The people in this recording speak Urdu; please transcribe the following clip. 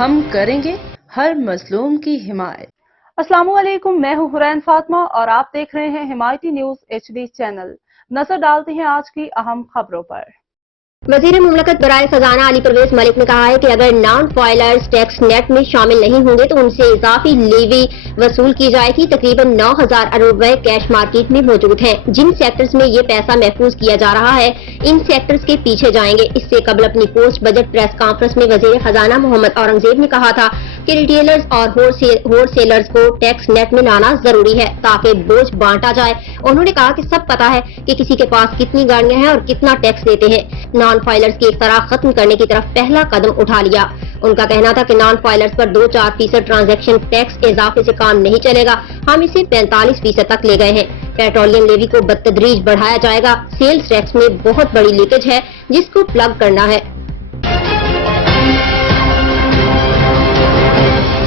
ہم کریں گے ہر مظلوم کی حمایت۔ السلام علیکم، میں ہوں حرین فاطمہ اور آپ دیکھ رہے ہیں حمایتی نیوز HD چینل۔ نظر ڈالتے ہیں آج کی اہم خبروں پر۔ وزیر مملکت برائے خزانہ علی پرویز ملک نے کہا ہے کہ اگر نان فائلرز ٹیکس نیٹ میں شامل نہیں ہوں گے تو ان سے اضافی لیوی وصول کی جائے گی۔ تقریباً 9,000 ارب روپے کیش مارکیٹ میں موجود ہیں۔ جن سیکٹرز میں یہ پیسہ محفوظ کیا جا رہا ہے ان سیکٹرز کے پیچھے جائیں گے۔ اس سے قبل اپنی پوسٹ بجٹ پریس کانفرنس میں وزیر خزانہ محمد اورنگزیب نے کہا تھا کہ ریٹیلرز اور ہول سیلرز کو ٹیکس نیٹ میں لانا ضروری ہے تاکہ بوجھ بانٹا جائے۔ انہوں نے کہا کہ سب پتہ ہے کہ کسی کے پاس کتنی گاڑیاں ہیں اور کتنا ٹیکس دیتے ہیں۔ نان فائلرز کی اختراع ختم کرنے کی طرف پہلا قدم اٹھا لیا۔ ان کا کہنا تھا کہ نان فائلرز پر 2-4% ٹرانزیکشن ٹیکس اضافے سے کام نہیں چلے گا، ہم اسے 45% تک لے گئے ہیں۔ پیٹرولیم لیوی کو بتدریج بڑھایا جائے گا۔ سیلز ٹیکس میں بہت بڑی لیکیج ہے جس کو پلگ کرنا ہے۔